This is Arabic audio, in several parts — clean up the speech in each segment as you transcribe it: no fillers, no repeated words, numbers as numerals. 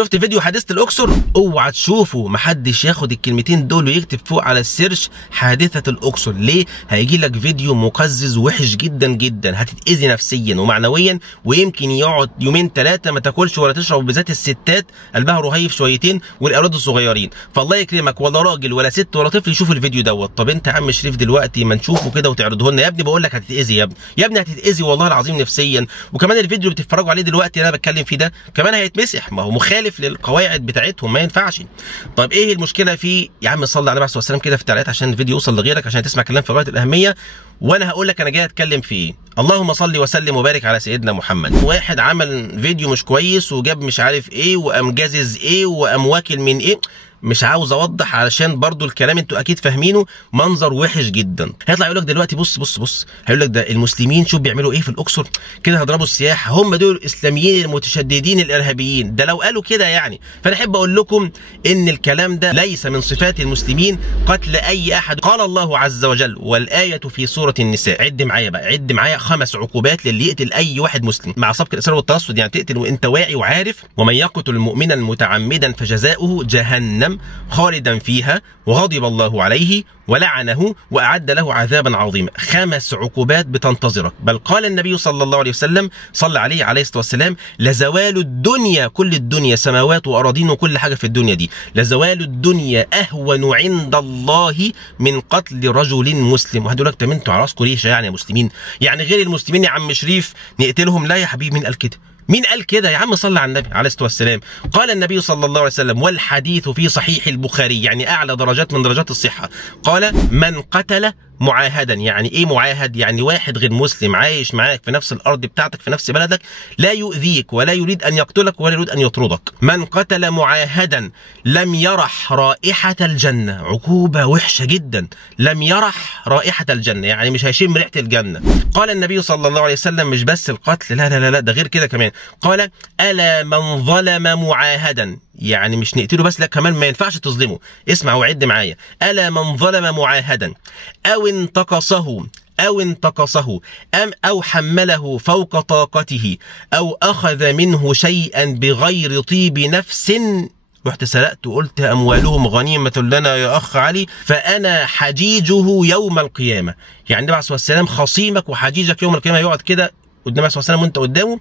شفت فيديو حادثة الأقصر؟ اوعى تشوفه، محدش ياخد الكلمتين دول ويكتب فوق على السيرش حادثة الأقصر. ليه؟ هيجي لك فيديو مقزز وحش جدا جدا، هتتأذي نفسيا ومعنويا، ويمكن يقعد يومين ثلاثة ما تاكلش ولا تشرب، بالذات الستات قلبها رهيف شويتين والأولاد الصغيرين. فالله يكرمك، ولا راجل ولا ست ولا طفل يشوف الفيديو دوت. طب انت يا عم شريف دلوقتي ما نشوفه كده وتعرضه لنا؟ يا ابني بقول لك هتتأذي يا ابني، يا ابني هتتأذي والله العظيم نفسيا. وكمان الفيديو اللي بتتفرجوا عليه دلوقتي اللي انا بتكلم فيه ده كمان هيتمسح، ما هو مخالف للقواعد بتاعتهم، ما ينفعش. طب ايه المشكله فيه يا عم؟ صلي على النبي عليه الصلاه والسلام كده في التعليقات عشان الفيديو يوصل لغيرك، عشان تسمع كلام في غايه الاهميه. وانا هقول لك انا جاي اتكلم في ايه. اللهم صل وسلم وبارك على سيدنا محمد. واحد عمل فيديو مش كويس وجاب مش عارف ايه وقام جازز ايه وقام واكل من ايه، مش عاوز اوضح علشان برضو الكلام انتوا اكيد فاهمينه، منظر وحش جدا. هيطلع يقول لك دلوقتي بص بص بص، هيقول لك ده المسلمين شوف بيعملوا ايه في الاقصر، كده هيضربوا السياح، هم دول الاسلاميين المتشددين الارهابيين. ده لو قالوا كده يعني. فانا احب اقول لكم ان الكلام ده ليس من صفات المسلمين قتل اي احد. قال الله عز وجل والايه في سوره النساء، عد معايا بقى، عد معايا 5 عقوبات للي يقتل اي واحد مسلم مع سبق الاصرار والترصد، يعني تقتل وانت واعي وعارف. ومن يقتل مؤمنا متعمدا فجزاؤه جهنم خالدا فيها وغضب الله عليه ولعنه وأعد له عذابا عظيما. 5 عقوبات بتنتظرك. بل قال النبي صلى الله عليه وسلم، صلى عليه الصلاة والسلام، لزوال الدنيا، كل الدنيا سماوات وأراضين وكل حاجة في الدنيا دي، لزوال الدنيا أهون عند الله من قتل رجل مسلم. وهدول لك انتوا على راسكم ريشه يعني يا مسلمين؟ يعني غير المسلمين يا عم شريف نقتلهم؟ لا يا حبيبي، مين قال كده؟ مين قال كده يا عم؟ صلى على النبي عليه الصلاه والسلام. قال النبي صلى الله عليه وسلم، والحديث في صحيح البخاري، يعني اعلى درجات من درجات الصحه، قال من قتل معاهدا. يعني ايه معاهد؟ يعني واحد غير مسلم عايش معاك في نفس الارض بتاعتك في نفس بلدك، لا يؤذيك ولا يريد ان يقتلك ولا يريد ان يطردك. من قتل معاهدا لم يرح رائحه الجنه. عقوبه وحشه جدا، لم يرح رائحه الجنه، يعني مش هيشم ريحه الجنه. قال النبي صلى الله عليه وسلم مش بس القتل، لا لا لا لا، ده غير كده كمان. قال الا من ظلم معاهدا، يعني مش نقتله بس، لا كمان ما ينفعش تظلمه. اسمع وعد معايا. الا من ظلم معاهدا او انتقصه أو حمله فوق طاقته أو أخذ منه شيئا بغير طيب نفس، رحت سرقت وقلت أموالهم غنيمة لنا يا أخ علي، فأنا حجيجه يوم القيامة. يعني النبي عليه الصلاة والسلام خصيمك وحجيجك يوم القيامة، يقعد كده قدام النبي صلى الله عليه وسلم وأنت قدامه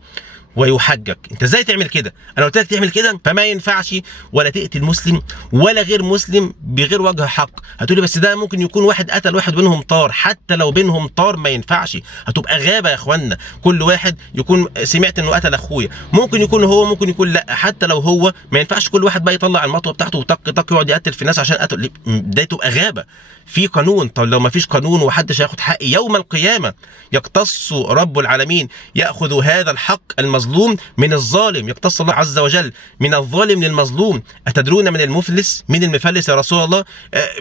ويحجك. انت ازاي تعمل كده؟ انا قلت لك تعمل كده. فما ينفعش ولا تقتل مسلم ولا غير مسلم بغير وجه حق. هتقولي بس ده ممكن يكون واحد قتل واحد بينهم طار، حتى لو بينهم طار ما ينفعش، هتبقى غابه يا اخوانا. كل واحد يكون سمعت انه قتل اخويا، ممكن يكون هو ممكن يكون لا، حتى لو هو ما ينفعش كل واحد بقى يطلع المطوه بتاعته وطق طق يقعد يقتل في الناس عشان قتل، ده تبقى غابه. في قانون. طب لو ما فيش قانون ومحدش هياخد حقي يوم القيامه، يقتص رب العالمين، ياخذ هذا الحق المظلوم من الظالم، يقتص الله عز وجل من الظالم للمظلوم. أتدرون من المفلس؟ من المفلس يا رسول الله؟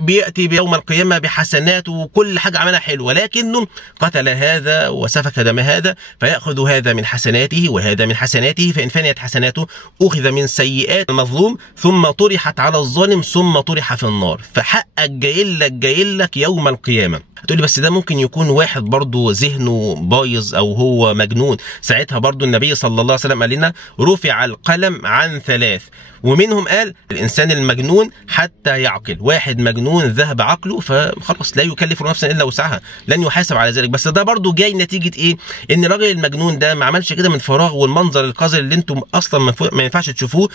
بيأتي بيوم القيامة بحسنات وكل حاجة عملها حلوة، ولكنه قتل هذا وسفك دم هذا، فيأخذ هذا من حسناته وهذا من حسناته، فإن فنيت حسناته أخذ من سيئات المظلوم ثم طرحت على الظالم ثم طرح في النار. فحقك جاي لك يوم القيامة. هتقولي بس ده ممكن يكون واحد برضه ذهنه بايظ او هو مجنون. ساعتها برضه النبي صلى الله عليه وسلم قال لنا رفع القلم عن 3، ومنهم قال الانسان المجنون حتى يعقل. واحد مجنون ذهب عقله فخلاص لا يكلف نفسا الا وسعها، لن يحاسب على ذلك. بس ده برضه جاي نتيجه ايه؟ ان الراجل المجنون ده ما عملش كده من فراغ، والمنظر القذر اللي انتم اصلا ما ينفعش تشوفوه،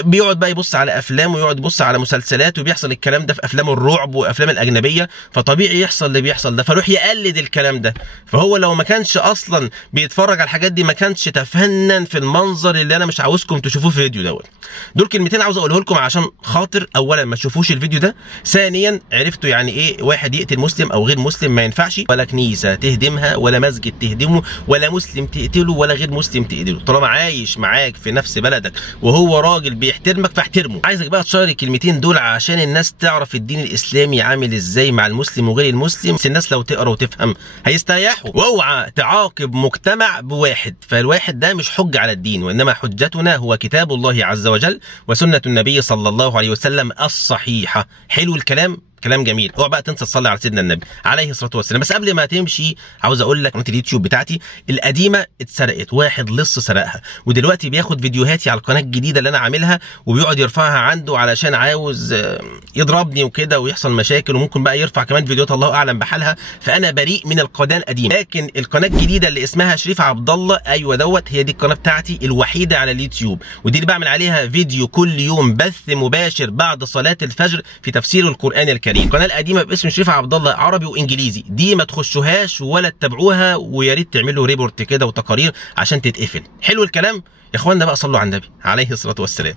بيقعد بقى يبص على افلام ويقعد يبص على مسلسلات، وبيحصل الكلام ده في افلام الرعب وافلام الاجنبيه، فطبيعي يحصل اللي بيحصل ده، فروح يقلد الكلام ده. فهو لو ما كانش اصلا بيتفرج على الحاجات دي ما كانش تفنن في المنظر اللي انا مش عاوزكم تشوفوه في الفيديو دوت. دول كلمتين عاوز اقوله لكم عشان خاطر اولا ما تشوفوش الفيديو ده، ثانيا عرفتوا يعني ايه واحد يقتل مسلم او غير مسلم. ما ينفعش ولا كنيسه تهدمها ولا مسجد تهدمه ولا مسلم تقتله ولا غير مسلم تقتله، طالما عايش معاك في نفس بلدك وهو راجل بيحترمك فاحترمه. عايزك بقى تشير الكلمتين دول عشان الناس تعرف الدين الاسلامي عامل ازاي مع المسلم وغير المسلم. الناس لو تقرا وتفهم هيستريحوا. واوعى تعاقب مجتمع بواحد، فالواحد ده مش حجه على الدين، وانما حجتنا هو كتاب الله عز وجل وسنه النبي صلى الله عليه وسلم الصحيحه. حلو الكلام. كلام جميل، اوعى بقى تنسى تصلي على سيدنا النبي عليه الصلاه والسلام. بس قبل ما تمشي عاوز اقول لك قناه اليوتيوب بتاعتي القديمه اتسرقت، واحد لص سرقها، ودلوقتي بياخد فيديوهاتي على القناه الجديده اللي انا عاملها وبيقعد يرفعها عنده علشان عاوز يضربني وكده ويحصل مشاكل، وممكن بقى يرفع كمان فيديوهات الله اعلم بحالها. فانا بريء من القناه القديمه، لكن القناه الجديده اللي اسمها شريف عبد الله، ايوه دوت، هي دي القناه بتاعتي الوحيده على اليوتيوب، ودي اللي بعمل عليها فيديو كل يوم بث مباشر بعد صلاه الفجر في تفسير القران الكريم. القناه القديمه باسم شريف عبد الله عربي وانجليزي، دي ما تخشوهاش ولا تتابعوها، ويا ريت تعملوا ريبورت كده وتقارير عشان تتقفل. حلو الكلام يا اخوانا، بقى صلوا على النبي عليه الصلاه والسلام.